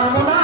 রমনা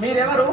మీరెవరు?